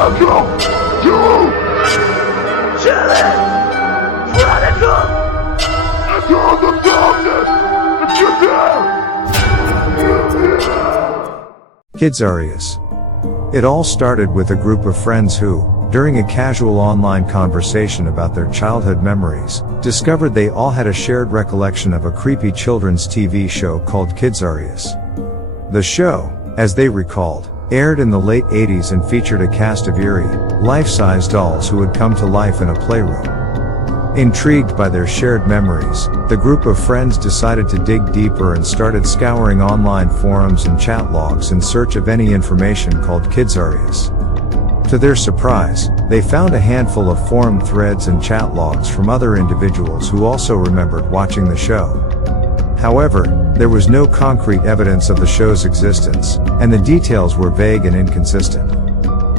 Welcome to Challenge Chronicle! Enter the darkness if you're there! Kidzareus. It all started with a group of friends who, during a casual online conversation about their childhood memories, discovered they all had a shared recollection of a creepy children's TV show called Kidzareus. The show, as they recalled, aired in the late 80s and featured a cast of eerie, life-size dolls who would come to life in a playroom. Intrigued by their shared memories, the group of friends decided to dig deeper and started scouring online forums and chat logs in search of any information called Kidzareus. To their surprise, they found a handful of forum threads and chat logs from other individuals who also remembered watching the show. However, there was no concrete evidence of the show's existence, and the details were vague and inconsistent.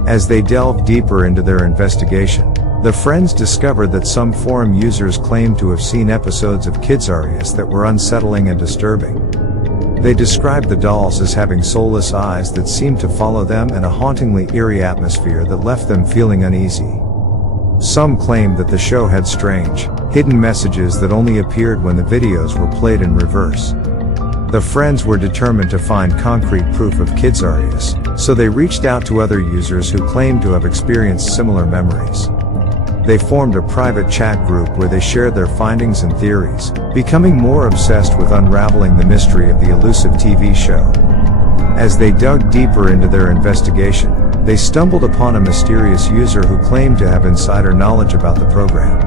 As they delved deeper into their investigation, the friends discovered that some forum users claimed to have seen episodes of Kidzareus that were unsettling and disturbing. They described the dolls as having soulless eyes that seemed to follow them and a hauntingly eerie atmosphere that left them feeling uneasy. Some claimed that the show had strange, hidden messages that only appeared when the videos were played in reverse. The friends were determined to find concrete proof of Kidzareus, so they reached out to other users who claimed to have experienced similar memories. They formed a private chat group where they shared their findings and theories, becoming more obsessed with unraveling the mystery of the elusive TV show. As they dug deeper into their investigation, they stumbled upon a mysterious user who claimed to have insider knowledge about the program.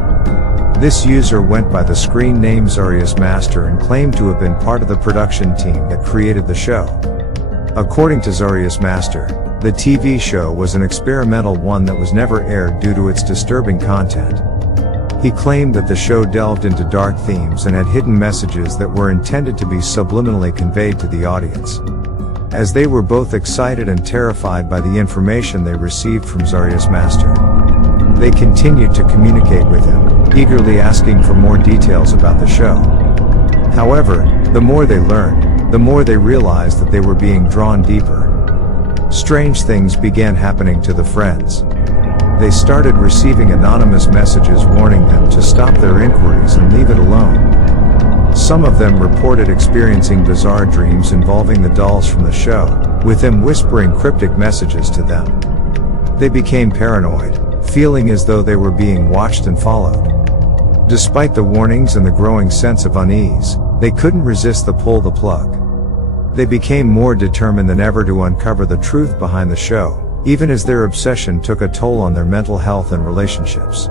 This user went by the screen name Kidzareus Master and claimed to have been part of the production team that created the show. According to Kidzareus Master, the TV show was an experimental one that was never aired due to its disturbing content. He claimed that the show delved into dark themes and had hidden messages that were intended to be subliminally conveyed to the audience. As they were both excited and terrified by the information they received from Kidzareus Master, they continued to communicate with him, eagerly asking for more details about the show. However, the more they learned, the more they realized that they were being drawn deeper. Strange things began happening to the friends. They started receiving anonymous messages warning them to stop their inquiries and leave it alone. Some of them reported experiencing bizarre dreams involving the dolls from the show, with them whispering cryptic messages to them. They became paranoid, feeling as though they were being watched and followed. Despite the warnings and the growing sense of unease, they couldn't resist the pull the plug. They became more determined than ever to uncover the truth behind the show, even as their obsession took a toll on their mental health and relationships.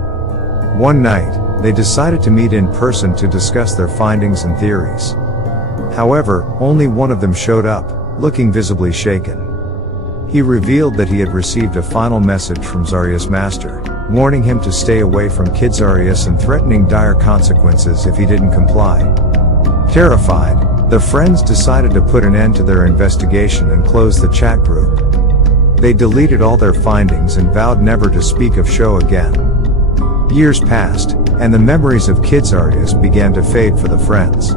One night, they decided to meet in person to discuss their findings and theories. However, only one of them showed up, looking visibly shaken. He revealed that he had received a final message from Kidzareus Master, warning him to stay away from Kidzareus and threatening dire consequences if he didn't comply. Terrified, the friends decided to put an end to their investigation and close the chat group. They deleted all their findings and vowed never to speak of show again. Years passed, and the memories of Kidzareus began to fade for the friends.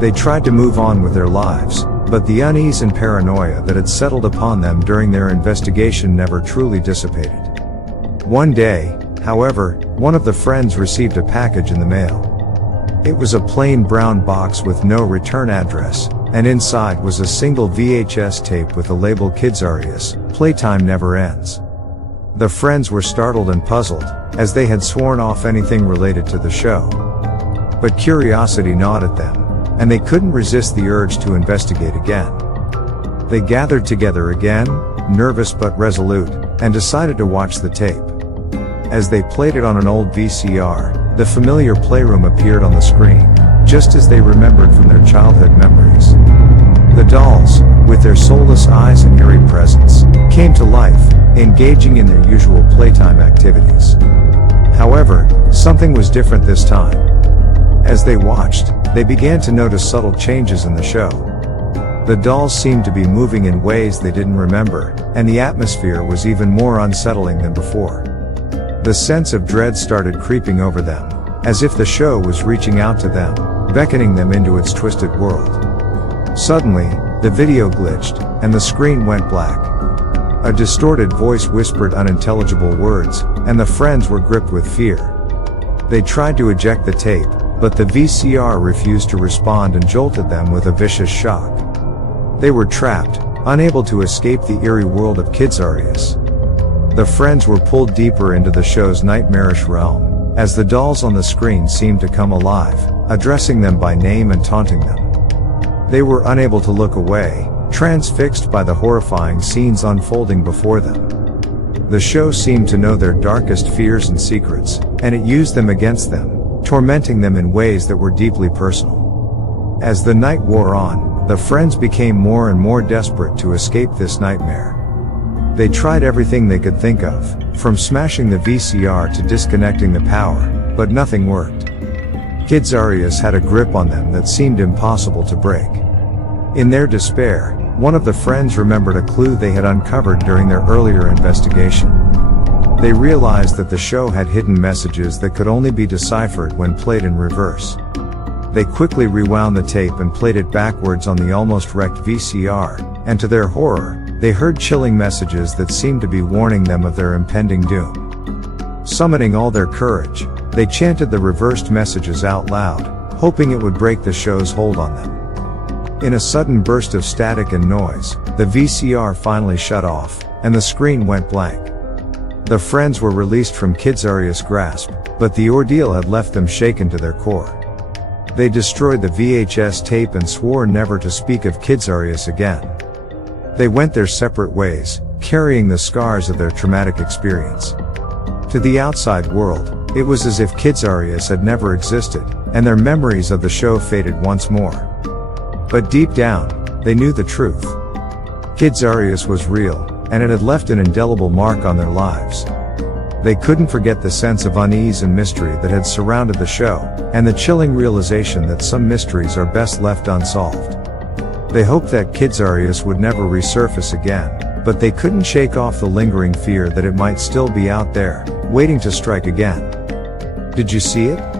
They tried to move on with their lives, but the unease and paranoia that had settled upon them during their investigation never truly dissipated. One day, however, one of the friends received a package in the mail. It was a plain brown box with no return address, and inside was a single VHS tape with the label Kidzareus, Playtime Never Ends. The friends were startled and puzzled, as they had sworn off anything related to the show. But curiosity gnawed at them, and they couldn't resist the urge to investigate again. They gathered together again, nervous but resolute, and decided to watch the tape. As they played it on an old VCR, the familiar playroom appeared on the screen, just as they remembered from their childhood memories. The dolls, with their soulless eyes and eerie presence, came to life, engaging in their usual playtime activities. However, something was different this time. As they watched, they began to notice subtle changes in the show. The dolls seemed to be moving in ways they didn't remember, and the atmosphere was even more unsettling than before. The sense of dread started creeping over them, as if the show was reaching out to them, beckoning them into its twisted world. Suddenly, the video glitched, and the screen went black. A distorted voice whispered unintelligible words, and the friends were gripped with fear. They tried to eject the tape, but the VCR refused to respond and jolted them with a vicious shock. They were trapped, unable to escape the eerie world of Kidzareus. The friends were pulled deeper into the show's nightmarish realm, as the dolls on the screen seemed to come alive, addressing them by name and taunting them. They were unable to look away, transfixed by the horrifying scenes unfolding before them. The show seemed to know their darkest fears and secrets, and it used them against them, tormenting them in ways that were deeply personal. As the night wore on, the friends became more and more desperate to escape this nightmare. They tried everything they could think of, from smashing the VCR to disconnecting the power, but nothing worked. Kidzareus had a grip on them that seemed impossible to break. In their despair, one of the friends remembered a clue they had uncovered during their earlier investigation. They realized that the show had hidden messages that could only be deciphered when played in reverse. They quickly rewound the tape and played it backwards on the almost wrecked VCR, and to their horror, they heard chilling messages that seemed to be warning them of their impending doom. Summoning all their courage, they chanted the reversed messages out loud, hoping it would break the show's hold on them. In a sudden burst of static and noise, the VCR finally shut off, and the screen went blank. The friends were released from Kidzareus' grasp, but the ordeal had left them shaken to their core. They destroyed the VHS tape and swore never to speak of Kidzareus again. They went their separate ways, carrying the scars of their traumatic experience. To the outside world, it was as if Kidzareus had never existed, and their memories of the show faded once more. But deep down, they knew the truth. Kidzareus was real, and it had left an indelible mark on their lives. They couldn't forget the sense of unease and mystery that had surrounded the show, and the chilling realization that some mysteries are best left unsolved. They hoped that Kidzareus would never resurface again, but they couldn't shake off the lingering fear that it might still be out there, waiting to strike again. Did you see it?